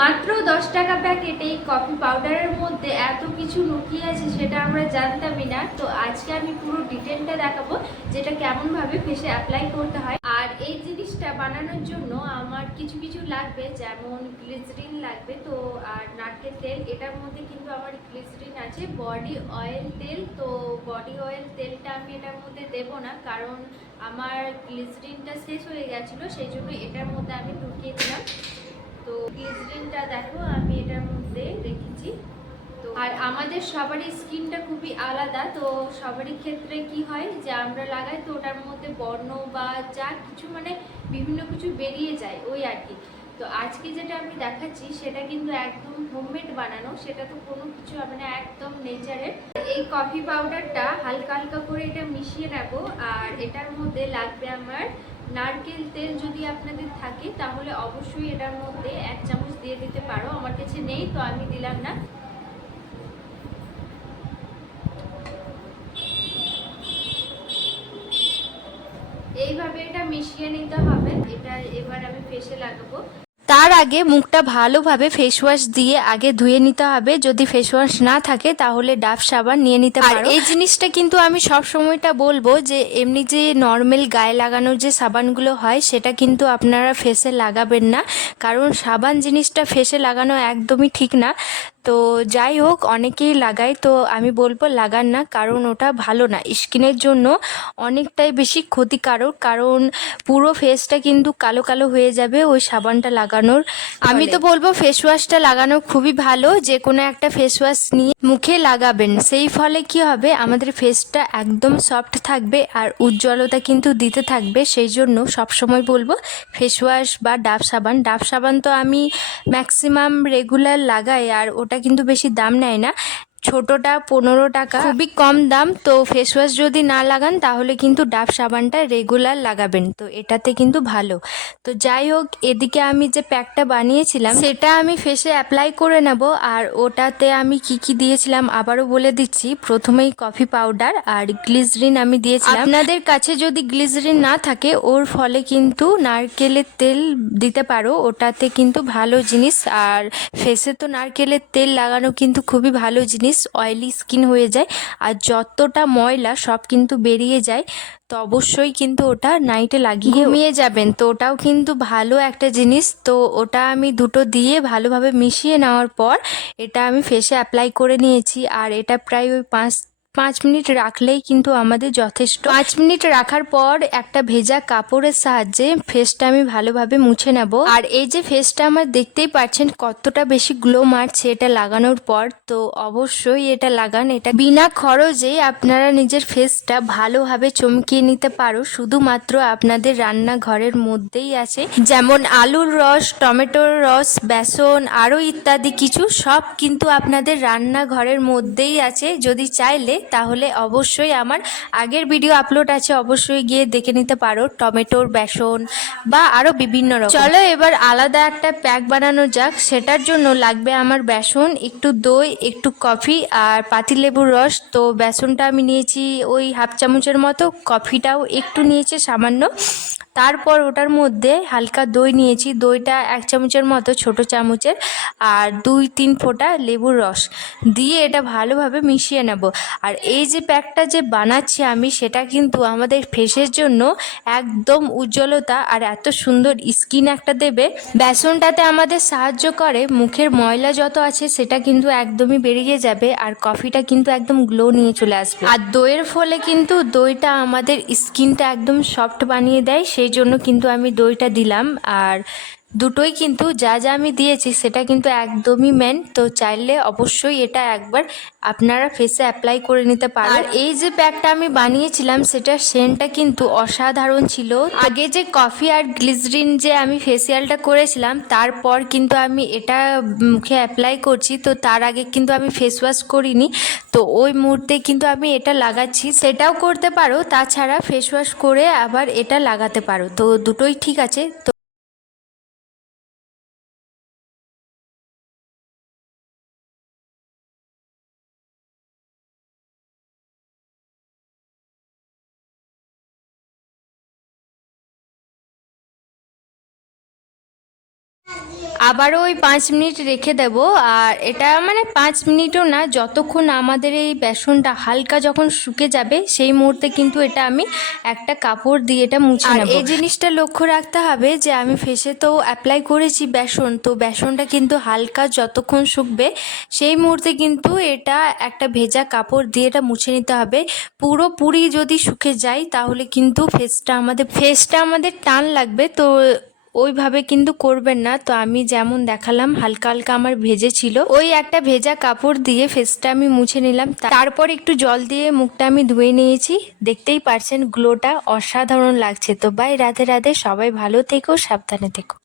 মাত্র 10 টাকা প্যাকেট এই কফি পাউডারের মধ্যে এত কিছু লুকিয়ে আছে সেটা আমরা জানতামই না। তো আজকে আমি পুরো ডিটেলটা দেখাবো যেটা কেমনভাবে ফেসে অ্যাপ্লাই করতে হয়। আর এই জিনিসটা বানানোর জন্য আমার কিছু কিছু লাগবে, যেমন গ্লিসারিন লাগবে, তো আর নারকেল তেল। এটার মধ্যে কিন্তু আমার গ্লিসারিন আছে, বডি অয়েল তেল। তো বডি অয়েল তেলটা আমি এটার মধ্যে দেব না, কারণ আমার গ্লিসারিনটা শেষ হয়ে গেছিলো, সেই জন্য এটার মধ্যে আমি ঢুকিয়ে দিলাম। তো গ্লিসারিনটা দেখো আমি এটার মধ্যে রেখেছি। তো আর আমাদের সবারই স্কিনটা খুবই আলাদা, তো সবারই ক্ষেত্রে কি হয় যে আমরা লাগাই তো ওটার মধ্যে বর্ণ বা যা কিছু মানে বিভিন্ন কিছু বেরিয়ে যায় ওই আর কি। তো আজকে যেটা আমি দেখাচ্ছি সেটা কিন্তু একদম হোমমেড বানানো, সেটা তো কোনো কিছু মানে একদম নেচারের। এই কফি পাউডারটা হালকা হালকা করে এটা মিশিয়ে নেব। আর এটার মধ্যে লাগবে আমার নারকেল তেল। যদি আপনাদের থাকে তাহলে অবশ্যই এটার মধ্যে 1 চামচ দিয়ে দিতে পারো, আমার কাছে নেই তো আমি দিলাম না। এইভাবে এটা মিশিয়ে নিতে হবে। এটা এবার আমি ফেসে লাগাবো। তার আগে মুখটা ভালোভাবে ফেস ওয়াশ দিয়ে আগে ধুয়ে নিতে হবে। যদি ফেস ওয়াশ না থাকে তাহলে ডাভ সাবান নিয়ে নিতে পারো। আর এই জিনিসটা কিন্তু আমি সব সময়টা বলবো যে এমনি যে নর্মাল গায়ে লাগানোর যে সাবানগুলো হয় সেটা কিন্তু আপনারা ফেসে লাগাবেন না, কারণ সাবান জিনিসটা ফেসে লাগানো একদমই ঠিক না। তো যাই হোক, অনেকেই লাগায়, তো আমি বলবো লাগান না, কারণ ওটা ভালো না, স্কিনের জন্য অনেকটাই বেশি ক্ষতিকারক। কারণ পুরো ফেসটা কিন্তু কালো কালো হয়ে যাবে ওই সাবানটা লাগানোর। আমি তো বলবো ফেস ওয়াশটা লাগানো খুবই ভালো, যে কোনো একটা ফেস ওয়াশ নিয়ে মুখে লাগাবেন, সেই ফলে কি হবে আমাদের ফেসটা একদম সফট থাকবে আর উজ্জ্বলতা কিন্তু দিতে থাকবে। সেই জন্য সবসময় বলবো ফেস ওয়াশ বা ডাভ সাবান তো আমি ম্যাক্সিমাম রেগুলার লাগাই, আর ওটা কিন্তু বেশি দাম নেয় না, ছোটটা 15 টাকা, খুবই কম দাম। তো ফেস ওয়াশ যদি না লাগান তাহলে কিন্তু ডাভ সাবানটা রেগুলার লাগাবেন, তো এটাতে কিন্তু ভালো। তো যাই হোক, এদিকে আমি যে প্যাকটা বানিয়েছিলাম সেটা আমি ফেসে অ্যাপ্লাই করে নেব। আর ওটাতে আমি কি কি দিয়েছিলাম আবারও বলে দিচ্ছি। প্রথমেই কফি পাউডার আর গ্লিসারিন আমি দিয়েছিলাম। আপনাদের কাছে যদি গ্লিসারিন না থাকে ওর ফলে কিন্তু নারকেলের তেল দিতে পারো, ওটাতে কিন্তু ভালো জিনিস। আর ফেসে তো নারকেলের তেল লাগানো কিন্তু খুবই ভালো জিনিস, অয়েলি স্কিন হয়ে যায় আর যতটা ময়লা সব কিন্তু বেরিয়ে যায়। তো অবশ্যই কিন্তু ওটা নাইটে লাগিয়ে ঘুমিয়ে যাবেন, তো ওটাও কিন্তু ভালো একটা জিনিস। তো ওটা আমি দুটো দিয়ে ভালোভাবে মিশিয়ে নেওয়ার পর এটা আমি ফেসে অ্যাপ্লাই করে নিয়েছি। আর এটা প্রায় ওই 5 মিনিট রাখলেই কিন্তু আমাদের যথেষ্ট। 5 মিনিট রাখার পর একটা ভেজা কাপড়ের সাহায্যে ফেসটা আমি ভালোভাবে মুছে নেব। আর এই যে ফেসটা আমার দেখতেই পাচ্ছেন কতটা বেশি গ্লো মারছে এটা লাগানোর পর। তো অবশ্যই এটা লাগান, এটা বিনা খরচে আপনারা নিজের ফেসটা ভালোভাবে চমকিয়ে নিতে পারো। শুধুমাত্র আপনাদের রান্নাঘরের মধ্যেই আছে, যেমন আলুর রস, টমেটোর রস, বেসন, আরও ইত্যাদি কিছু, সব কিন্তু আপনাদের রান্নাঘরের মধ্যেই আছে। যদি চাইলে তাহলে অবশ্যই আমার আগের ভিডিও আপলোড আছে, অবশ্যই গিয়ে দেখে নিতে পারো, টমেটোর, বেসন বা আরও বিভিন্ন রকম। চলো এবার আলাদা একটা প্যাক বানানো যাক। সেটার জন্য লাগবে আমার বেসন, একটু দই, একটু কফি আর পাতিলেবুর রস। তো বেসনটা আমি নিয়েছি ওই 1/2 চামচের মতো, কফিটাও একটু নিয়েছি সামান্য। তারপর ওটার মধ্যে হালকা দই নিয়েছি, দইটা 1 চামচের মতো, ছোট চামচের। আর 2-3 ফোঁটা লেবুর রস দিয়ে এটা ভালোভাবে মিশিয়ে নেব। আর এই যে প্যাকটা যে বানাচ্ছি আমি, সেটা কিন্তু আমাদের ফেসের জন্য একদম উজ্জ্বলতা আর এত সুন্দর স্কিন একটা দেবে। বেসনটাতে আমাদের সাহায্য করে, মুখের ময়লা যত আছে সেটা কিন্তু একদমই বেরিয়ে যাবে, আর কফিটা কিন্তু একদম গ্লো নিয়ে চলে আসবে। আর দইয়ের ফলে কিন্তু দইটা আমাদের স্কিনটা একদম সফট বানিয়ে দেয়, সেই জন্য কিন্তু আমি দইটা দিলাম। আর দুটোই কিন্তু যা যা আমি দিয়েছি সেটা কিন্তু একদমই মেন। তো চাইলে অবশ্যই এটা একবার আপনারা ফেসে অ্যাপ্লাই করে নিতে পারো। আর এই যে প্যাকটা আমি বানিয়েছিলাম সেটার সেন্টটা কিন্তু অসাধারণ ছিল। আগে যে কফি আর গ্লিসারিন যে আমি ফেসিয়ালটা করেছিলাম তারপর কিন্তু আমি এটা মুখে অ্যাপ্লাই করছি, তো তার আগে কিন্তু আমি ফেস ওয়াশ করিনি। তো ওই মুহূর্তে কিন্তু আমি এটা লাগাচ্ছি, সেটাও করতে পারো, তাছাড়া ফেস ওয়াশ করে আবার এটা লাগাতে পারো, তো দুটোই ঠিক আছে। তো আবারও ওই 5 মিনিট রেখে দেব। আর এটা মানে 5 মিনিটও না, যতক্ষণ আমাদের এই বেসনটা হালকা যখন শুকে যাবে সেই মুহূর্তে কিন্তু এটা আমি একটা কাপড় দিয়ে এটা মুছে নেব। আর এই জিনিসটা লক্ষ্য রাখতে হবে যে আমি ফেসে তো অ্যাপ্লাই করেছি বেসন, তো বেসনটা কিন্তু হালকা যতক্ষণ শুকবে সেই মুহূর্তে কিন্তু এটা একটা ভেজা কাপড় দিয়ে এটা মুছে নিতে হবে। পুরোপুরি যদি শুকে যায় তাহলে কিন্তু ফেসটা আমাদের টান লাগবে, তো ওইভাবে কিন্তু করবেন না। তো আমি যেমন দেখালাম হালকা হালকা আমার ভেজে ছিল, ওই একটা ভেজা কাপড় দিয়ে ফেসটা আমি মুছে নিলাম। তারপর একটু জল দিয়ে মুখটা আমি ধুয়ে নিয়েছি। দেখতেই পারছেন গ্লোটা অসাধারণ লাগছে। তো বাই, রাধে রাধে, সবাই ভালো থেকো, সাবধানে থেকো।